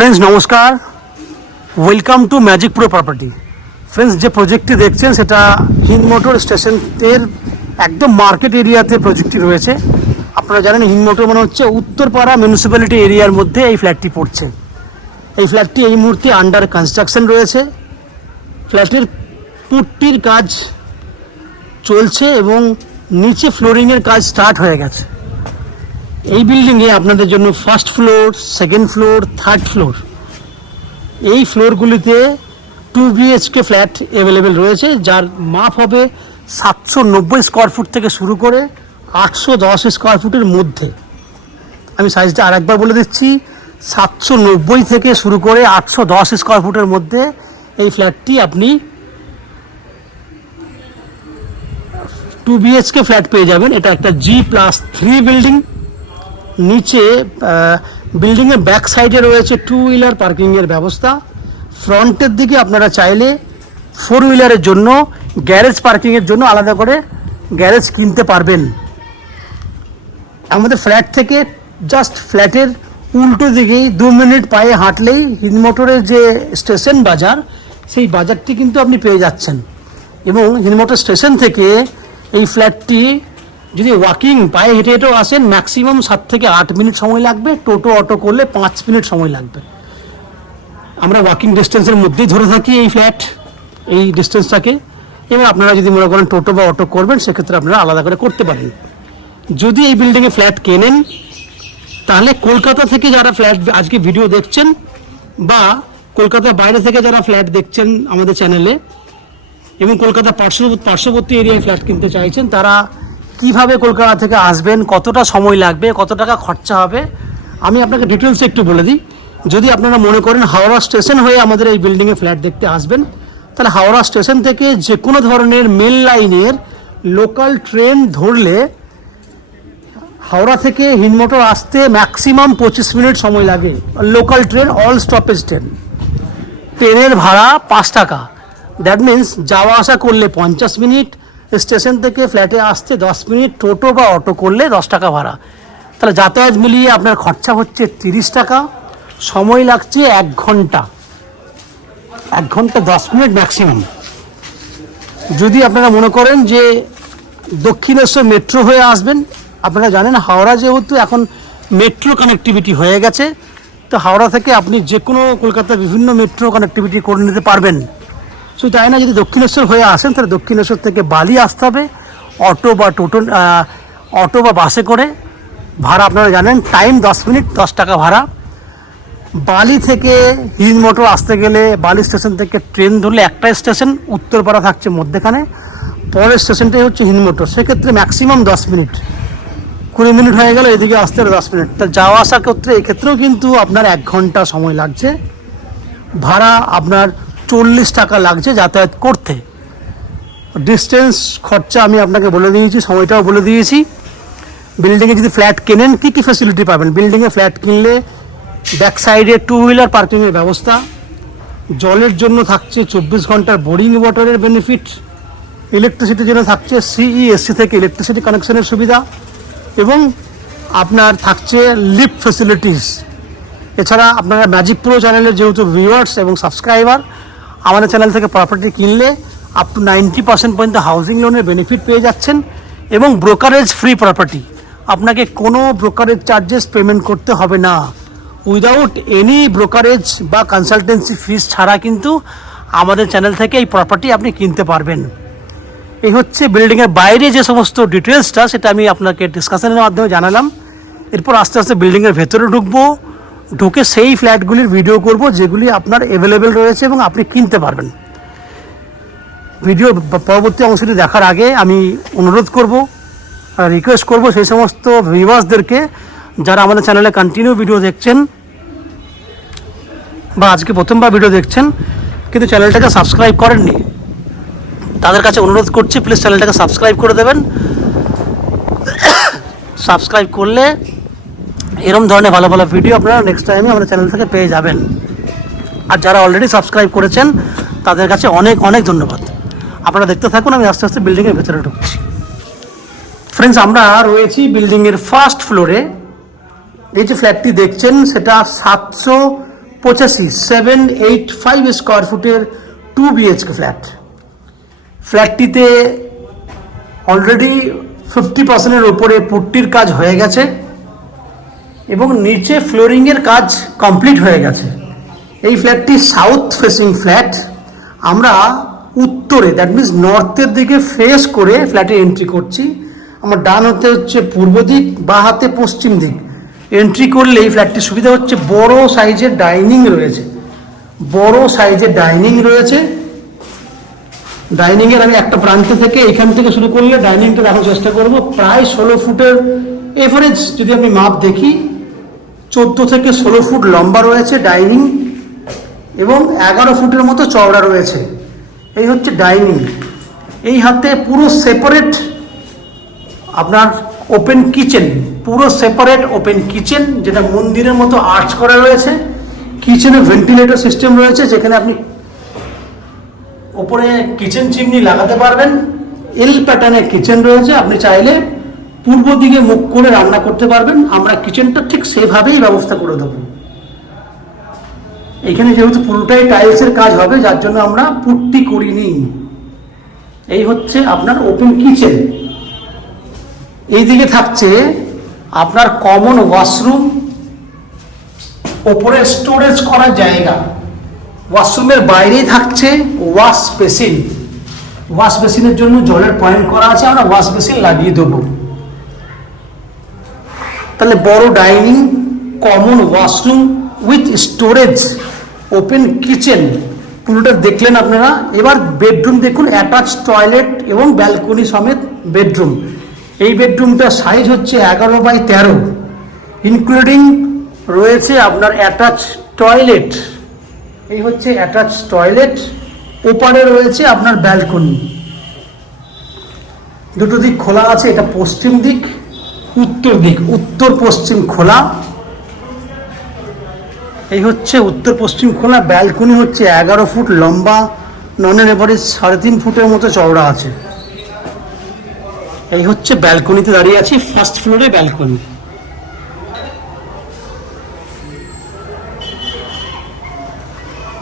Friends नमस्कार welcome to magic pro property. Friends जो प्रोजेक्टটি দেখছেন সেটা হিন্দ মোটর স্টেশনের একদম মার্কেট এরিয়াতে প্রজেক্টটি রয়েছে। আপনারা জানেন হিন্দ মোটর মানে হচ্ছে উত্তরপাড়া মিউনিসিপ্যালিটি এরিয়ার মধ্যে এই ফ্ল্যাটটি পড়ছে। এই ফ্ল্যাটটি এই মুহূর্তে আন্ডার কনস্ট্রাকশন রয়েছে। ফ্ল্যাটের পুট্টির কাজ চলছে এবং নিচে ফ্লোরিংয়ের কাজ স্টার্ট হয়ে গেছে। এই বিল্ডিংয়ে আপনাদের জন্য first floor, second floor, third floor এই ফ্লোরগুলিতে 2 BHK ফ্ল্যাট অ্যাভেলেবেল রয়েছে, যার মাপ হবে 790 স্কোয়ার ফুট থেকে শুরু করে 810 স্কোয়ার ফুটের মধ্যে। আমি সাইজটা আরেকবার বলে দিচ্ছি, 790 থেকে শুরু করে 810 স্কোয়ার ফুটের মধ্যে এই ফ্ল্যাটটি আপনি 2 BHK ফ্ল্যাট পেয়ে যাবেন। এটা একটা G+3 বিল্ডিং। নিচে বিল্ডিংয়ের ব্যাক সাইডে রয়েছে 2 হুইলার পার্কিংয়ের ব্যবস্থা। ফ্রন্টের দিকে আপনারা চাইলে 4 হুইলারের জন্য গ্যারেজ পার্কিংয়ের জন্য আলাদা করে গ্যারেজ কিনতে পারবেন। আমাদের ফ্ল্যাট থেকে জাস্ট ফ্ল্যাটের উল্টো দিকেই 2 মিনিট পায়ে হাঁটলেই হিন্দ মোটরের যে স্টেশন বাজার, সেই বাজারটি কিন্তু আপনি পেয়ে যাচ্ছেন। এবং হিন্দ মোটর স্টেশন থেকে এই ফ্ল্যাটটি যদি ওয়াকিং পায়ে হেঁটে হেঁটেও আসেন ম্যাক্সিমাম 7 থেকে 8 মিনিট সময় লাগবে। টোটো অটো করলে 5 মিনিট সময় লাগবে। আমরা ওয়াকিং ডিস্টেন্সের মধ্যেই ধরে থাকি এই ফ্ল্যাট, এই ডিস্টেন্সটাকে। এবং আপনারা যদি মনে করেন টোটো বা অটো করবেন সেক্ষেত্রে আপনারা আলাদা করে করতে পারেন। যদি এই বিল্ডিংয়ে ফ্ল্যাট কেনেন তাহলে কলকাতা থেকে যারা ফ্ল্যাট আজকে ভিডিও দেখছেন বা কলকাতার বাইরে থেকে যারা ফ্ল্যাট দেখছেন আমাদের চ্যানেলে এবং কলকাতা পার্শ্ববর্তী এরিয়ায় ফ্ল্যাট কিনতে চাইছেন, তারা কিভাবে কলকাতা থেকে আসবেন, কতটা সময় লাগবে, কত টাকা খরচা হবে, আমি আপনাকে ডিটেলসে একটু বলে দিই। যদি আপনারা মনে করেন হাওড়া স্টেশন হয়ে আমাদের এই বিল্ডিংয়ে ফ্ল্যাট দেখতে আসবেন, তাহলে হাওড়া স্টেশন থেকে যে কোনো ধরনের মেল লাইনের লোকাল ট্রেন ধরলে হাওড়া থেকে হিন্দ মোটর আসতে ম্যাক্সিমাম 25 মিনিট সময় লাগে। Local train, all stoppage train. ট্রেনের ভাড়া 5 টাকা। দ্যাট মিন্স যাওয়া আসা করলে 50 মিনিট, স্টেশন থেকে ফ্ল্যাটে আসতে 10 মিনিট, টোটো বা অটো করলে 10 টাকা ভাড়া। তাহলে যাতায়াত মিলিয়ে আপনার খরচা হচ্ছে 30 টাকা। সময় লাগছে 1 ঘন্টা, 1 ঘন্টা 10 মিনিট ম্যাক্সিমাম। যদি আপনারা মনে করেন যে দক্ষিণেশ্বর মেট্রো হয়ে আসবেন, আপনারা জানেন হাওড়া যেহেতু এখন মেট্রো কানেক্টিভিটি হয়ে গেছে, তো হাওড়া থেকে আপনি যে কোনো কলকাতার বিভিন্ন মেট্রো কানেক্টিভিটি করে নিতে পারবেন। শুধু তাই না, যদি দক্ষিণেশ্বর হয়ে আসেন তাহলে দক্ষিণেশ্বর থেকে বালি আসতে হবে অটো বা বাসে করে। ভাড়া আপনারা জানেন, টাইম 10 মিনিট, 10 টাকা ভাড়া। বালি থেকে হিন্দ মোটর আসতে গেলে বালি স্টেশন থেকে ট্রেন ধরলে একটা স্টেশন উত্তরপাড়া থাকছে মধ্যেখানে, পরের স্টেশনটাই হচ্ছে হিন্দ মোটর। সেক্ষেত্রে ম্যাক্সিমাম 10 মিনিট, 20 মিনিট হয়ে গেল, এদিকে আসতে 10 মিনিট। তা যাওয়া আসার ক্ষেত্রে এক্ষেত্রেও কিন্তু আপনার 1 ঘন্টা সময় লাগছে। ভাড়া আপনার 40 টাকা লাগছে যাতায়াত করতে। ডিস্টেন্স খরচা আমি আপনাকে বলে দিয়েছি, সময়টাও বলে দিয়েছি। বিল্ডিংয়ে যদি ফ্ল্যাট কেনেন কী কী ফ্যাসিলিটি পাবেন। বিল্ডিংয়ে ফ্ল্যাট কিনলে ব্যাক সাইডে 2 হুইলার পার্কিংয়ের ব্যবস্থা, জলের জন্য থাকছে 24 ঘন্টার বোরিং ওয়াটারের বেনিফিট, ইলেকট্রিসিটির জন্য থাকছে CESC থেকে ইলেকট্রিসিটি কানেকশনের সুবিধা, এবং আপনার থাকছে লিফট ফ্যাসিলিটিস। এছাড়া আপনারা ম্যাজিক প্রো চ্যানেলের যেহেতু ভিউয়ার্স এবং সাবস্ক্রাইবার, আমাদের চ্যানেল থেকে প্রপার্টি কিনলে আপ টু 90% পর্যন্ত হাউজিং লোনের বেনিফিট পেয়ে যাচ্ছেন এবং ব্রোকারেজ ফ্রি প্রপার্টি। আপনাকে কোনো ব্রোকারেজ চার্জেস পেমেন্ট করতে হবে না। উইদাউট এনি ব্রোকারেজ বা কনসালটেন্সি ফিস ছাড়া কিন্তু আমাদের চ্যানেল থেকে এই প্রপার্টি আপনি কিনতে পারবেন। এই হচ্ছে বিল্ডিংয়ের বাইরে যে সমস্ত ডিটেলসটা, সেটা আমি আপনাকে ডিসকাশনের মাধ্যমে জানালাম। এরপর আস্তে আস্তে বিল্ডিংয়ের ভেতরে ঢুকে সেই ফ্ল্যাটগুলির ভিডিও করব যেগুলি আপনার অ্যাভেলেবেল রয়েছে এবং আপনি কিনতে পারবেন। ভিডিও পরবর্তী অংশটি দেখার আগে আমি অনুরোধ করব, রিকোয়েস্ট করব সেই সমস্ত ভিউয়ার্সদেরকে যারা আমাদের চ্যানেলে কন্টিনিউ ভিডিও দেখছেন বা আজকে প্রথমবার ভিডিও দেখছেন কিন্তু চ্যানেলটাকে সাবস্ক্রাইব করেননি, তাদের কাছে অনুরোধ করছি প্লিজ চ্যানেলটাকে সাবস্ক্রাইব করে দেবেন। সাবস্ক্রাইব করলে এরকম ধরনের ভালো ভালো ভিডিও আপনারা নেক্সট টাইমে আমাদের চ্যানেল থেকে পেয়ে যাবেন। আর যারা অলরেডি সাবস্ক্রাইব করেছেন তাদের কাছে অনেক অনেক ধন্যবাদ। আপনারা দেখতে থাকুন, আমি আস্তে আস্তে বিল্ডিংয়ের ভেতরে ঢুকছি। ফ্রেন্ডস, আমরা রয়েছি বিল্ডিংয়ের ফার্স্ট ফ্লোরে। এই যে ফ্ল্যাটটি দেখছেন সেটা 785 স্কোয়ার ফুটের 2 BHK ফ্ল্যাট। ফ্ল্যাটটিতে অলরেডি 50%-এর উপরে পুট্টির কাজ হয়ে গেছে এবং নিচে ফ্লোরিংয়ের কাজ কমপ্লিট হয়ে গেছে। এই ফ্ল্যাটটি সাউথ ফেসিং ফ্ল্যাট। আমরা উত্তরে, দ্যাট মিনস নর্থের দিকে ফেস করে ফ্ল্যাটে এন্ট্রি করছি। আমার ডান হাতে হচ্ছে পূর্ব দিক, বাঁ হাতে পশ্চিম দিক। এন্ট্রি করলে এই ফ্ল্যাটটির সুবিধা হচ্ছে বড় সাইজের ডাইনিং রয়েছে, বড় সাইজের ডাইনিং রয়েছে। ডাইনিংয়ের আমি একটা প্রান্ত থেকে, এখান থেকে শুরু করলে ডাইনিংটা দেখার চেষ্টা করব। প্রায় 16 ফুটের এভারেজ যদি আমি মাপ দেখি, 14 থেকে 16 ফুট লম্বা রয়েছে ডাইনিং এবং 11 ফুটের মতো চওড়া রয়েছে। এই হচ্ছে ডাইনিং। এই হাতে পুরো সেপারেট আপনার ওপেন কিচেন, পুরো সেপারেট ওপেন কিচেন, যেটা মন্দিরের মতো আর্চ করা রয়েছে। কিচেনে ভেন্টিলেটর সিস্টেম রয়েছে, যেখানে আপনি ওপরে কিচেন চিমনি লাগাতে পারবেন। এল প্যাটার্নের কিচেন রয়েছে, আপনি চাইলে পূর্ব দিকে মুখ করে রান্না করতে পারবেন। আমরা কিচেনটা ঠিক সেভাবেই ব্যবস্থা করে দেবো। এখানে যেহেতু পুরোটাই টাইলসের কাজ হবে, যার জন্য আমরা পুট্টি করিনি। এই হচ্ছে আপনার ওপেন কিচেন। এই দিকে থাকছে আপনার কমন ওয়াশরুম, ওপরে স্টোরেজ করার জায়গা। ওয়াশরুমের বাইরেই থাকছে ওয়াশ বেসিন। ওয়াশ বেসিনের জন্য জলের পয়েন্ট করা আছে, আমরা ওয়াশ বেসিন লাগিয়ে দেবো। তাহলে বড় dining, common washroom with storage, open kitchen, পুরোটা দেখলেন আপনারা। এবার বেডরুম দেখুন, অ্যাটাচ টয়লেট এবং ব্যালকনি সমেত বেডরুম। এই বেডরুমটার সাইজ হচ্ছে 11x13, ইনক্লুডিং রয়েছে আপনার অ্যাটাচ টয়লেট। এই হচ্ছে অ্যাটাচ টয়লেট। ওপারে রয়েছে আপনার ব্যালকনি। দুটো দিক খোলা আছে, এটা পশ্চিম দিক, উত্তর দিক, উত্তর পশ্চিম খোলা। এই হচ্ছে উত্তর পশ্চিম খোলা। ব্যালকনি হচ্ছে 11 ফুট লম্বা, ননের এভারেজ 3.5 ফুটের মতো চওড়া আছে। এই হচ্ছে ব্যালকনিতে দাঁড়িয়ে আছি, ফার্স্ট ফ্লোরে ব্যালকনি।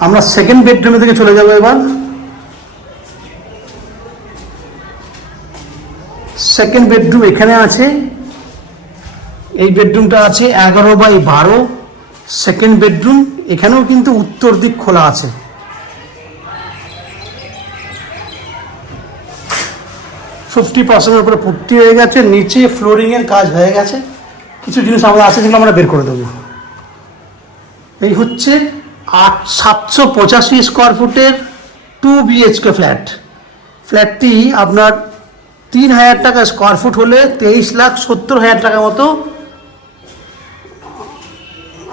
আমরা সেকেন্ড বেডরুমে থেকে চলে যাব এবার। সেকেন্ড বেডরুম এখানে আছে। এই বেডরুমটা আছে 11x12 সেকেন্ড বেডরুম। এখানেও কিন্তু উত্তর দিক খোলা আছে। %এর উপরে পুট্টি হয়ে গেছে, নিচে ফ্লোরিংয়ের কাজ হয়ে গেছে। কিছু জিনিস আমরা আছে যেগুলো আমরা বের করে দেবো। এই হচ্ছে 785 স্কোয়ার ফুটের 2 BHK ফ্ল্যাট। ফ্ল্যাটটি আপনার 3,000 টাকা স্কোয়ার ফুট হলে 23,70,000 টাকা মতো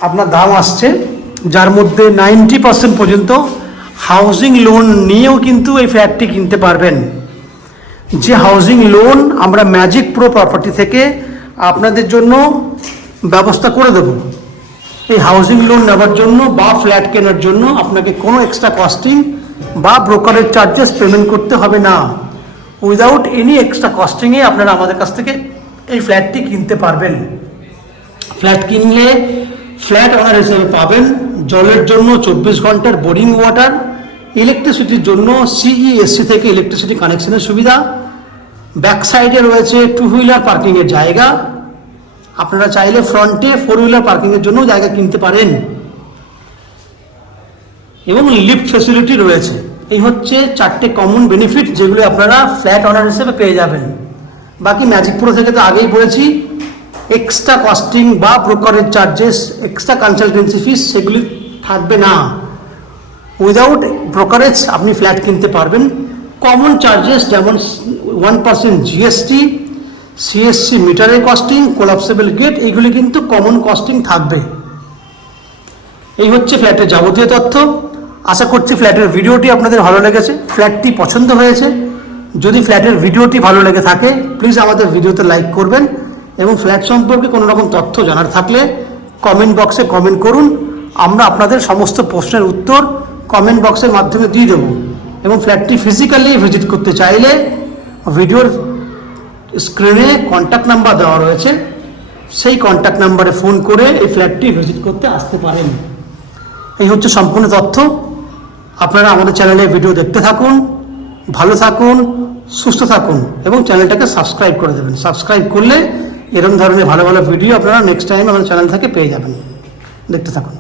আপনার দাম আসছে, যার মধ্যে 90% পর্যন্ত হাউজিং লোন নিয়েও কিন্তু এই ফ্ল্যাটটি কিনতে পারবেন। যে হাউজিং লোন আমরা ম্যাজিক প্রো প্রপার্টি থেকে আপনাদের জন্য ব্যবস্থা করে দেব। এই হাউজিং লোন নেওয়ার জন্য বা ফ্ল্যাট কেনার জন্য আপনাকে কোনো এক্সট্রা কস্টিং বা ব্রোকারেজ চার্জেস পেমেন্ট করতে হবে না। উইদাউট এনি এক্সট্রা কস্টিংয়ে আপনারা আমাদের কাছ থেকে এই ফ্ল্যাটটি কিনতে পারবেন। ফ্ল্যাট কিনলে ফ্ল্যাট ওনার হিসেবে পাবেন জলের জন্য 24 ঘন্টার বোরিং ওয়াটার, ইলেকট্রিসিটির জন্য CESC থেকে ইলেকট্রিসিটি কানেকশনের সুবিধা। ব্যাক সাইডে রয়েছে 2 হুইলার পার্কিংয়ের জায়গা। আপনারা চাইলে ফ্রন্টে 4 হুইলার পার্কিংয়ের জন্য জায়গা কিনতে পারেন এবং লিফট ফ্যাসিলিটি রয়েছে। এই হচ্ছে 4টে কমন বেনিফিট যেগুলো আপনারা ফ্ল্যাট ওনার হিসেবে পেয়ে যাবেন। বাকি ম্যাজিক প্রো থেকে তো আগেই বলেছি, এক্সট্রা কস্টিং বা ব্রোকারেজ চার্জেস, এক্সট্রা কনসালটেন্সি ফিস সেগুলি থাকবে না। উইদাউট ব্রোকারেজ আপনি ফ্ল্যাট কিনতে পারবেন। কমন চার্জেস যেমন 1% GST, CSC মিটারের কস্টিং, কোলাপসেবল গেট, এইগুলি কিন্তু কমন কস্টিং থাকবে। এই হচ্ছে ফ্ল্যাটের যাবতীয় তথ্য। আশা করছি ফ্ল্যাটের ভিডিওটি আপনাদের ভালো লেগেছে, ফ্ল্যাটটি পছন্দ হয়েছে। যদি ফ্ল্যাটের ভিডিওটি ভালো লেগে থাকে প্লিজ আমাদের ভিডিওতে লাইক করবেন এবং ফ্ল্যাট সম্পর্কে কোনো রকম তথ্য জানার থাকলে কমেন্ট বক্সে কমেন্ট করুন। আমরা আপনাদের সমস্ত প্রশ্নের উত্তর কমেন্ট বক্সের মাধ্যমে দিয়ে দেবো। এবং ফ্ল্যাটটি ফিজিক্যালি ভিজিট করতে চাইলে ভিডিওর স্ক্রিনে কন্ট্যাক্ট নাম্বার দেওয়া রয়েছে, সেই কন্ট্যাক্ট নাম্বারে ফোন করে এই ফ্ল্যাটটি ভিজিট করতে আসতে পারেন। এই হচ্ছে সম্পূর্ণ তথ্য। আপনারা আমাদের চ্যানেলে ভিডিও দেখতে থাকুন, ভালো থাকুন, সুস্থ থাকুন এবং চ্যানেলটাকে সাবস্ক্রাইব করে দেবেন। সাবস্ক্রাইব করলে এরকম ধরনের ভালো ভালো ভিডিও আপনারা নেক্সট টাইম আমাদের চ্যানেল থেকে পেয়ে যাবেন। দেখতে থাকুন।